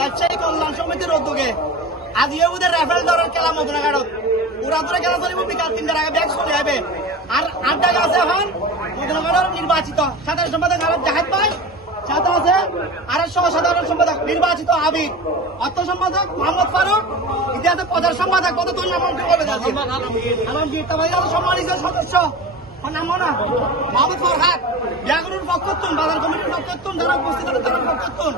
ব্যবসায়ী কল্যাণ সমিতির উদ্যোগে আজ ওদের রাফেল দরের খেলা মদনাঘাটত ওরা ধরে খেলা চলিব বিকাল 3টার আগে ব্যাগ চলে যাবে। আর 8 টাকা আছে এখন মদনাঘাটের নির্বাচিত সাধারণ সম্পাদক আরব জাহেদ ভাই, সাথে আছে আর সাধারণ সম্পাদক নির্বাচিত আবিদ, অর্থ সম্পাদক মোহাম্মদ ফারুক, ইতিহাসের প্রচার সম্পাদক কত তোর নাম আলমগীর সম্মানিত সদস্য নামো না মোহাম্মদ ফরহাদ, ব্যাগুনের পক্ষতুন বাজার কমিটির পক্ষতুন যারা উপস্থিত হবে তারা পক্ষতুন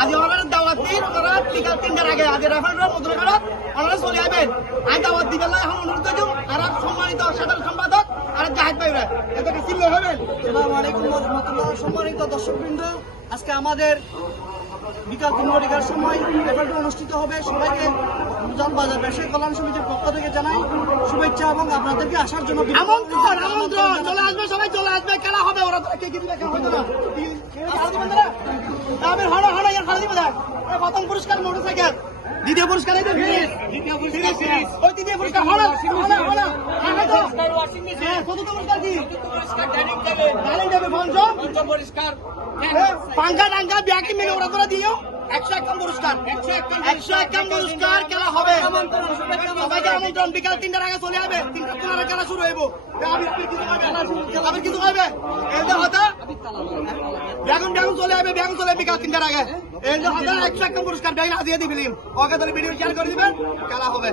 আজ ওনারা দাওয়াত দিন। ওনারা বিকাল 3টার আগে আজ রাফেল মদনাঘাট ওনারা চলে যাবেন। আজ দাওয়াত দিবেন না, এখন অনুরোধ করছি আর সম্মানিত সাধারণ সম্পাদক আর জাহেদ ভাই এদেরকে চিনলে হবেন। আসসালামু আলাইকুম ওয়া রাহমাতুল্লাহ। সম্মানিত দর্শকবৃন্দ, আজকে আমাদের বিকাল 3টার সময় রেফারেন্ডাম অনুষ্ঠিত হবে। সবাইকে উজান বাজার ব্যবসায়ী কল্যাণ সমিতির পক্ষ থেকে জানাই শুভেচ্ছা এবং আপনাদেরকে আসার জন্য আমন্ত্রণ। চলে আসবে, সবাই চলে আসবে, খেলা হবে। ওরা কে কি দিবে খেলা হবে না। প্রথম পুরস্কার মোটরসাইকেল, দ্বিতীয় পুরস্কার তৃতীয় পুরস্কার চতুর্থ পুরস্কার কি ডাইনিং টেবিল, পঞ্চম পুরস্কার পাঙ্কা টাঙ্কা ব্যাকি মিলে ওরা তোরা দিও 101 পুরস্কার 101 পুরস্কার খেলা হবে। সবাইকে আমন্ত্রণ। বিকাল 3টার আগে চলে যাবে। 3টার খেলা শুরু হইব। আবার কিছু খাবে বেগুন চলে যাবে। বেগুন চলে বিকাল 3টার আগে 101 পুরস্কার বেগুন আজিয়ে দিবিলিম। ওকে ধরে ভিডিও শেয়ার করে দিবেন, খেলা হবে।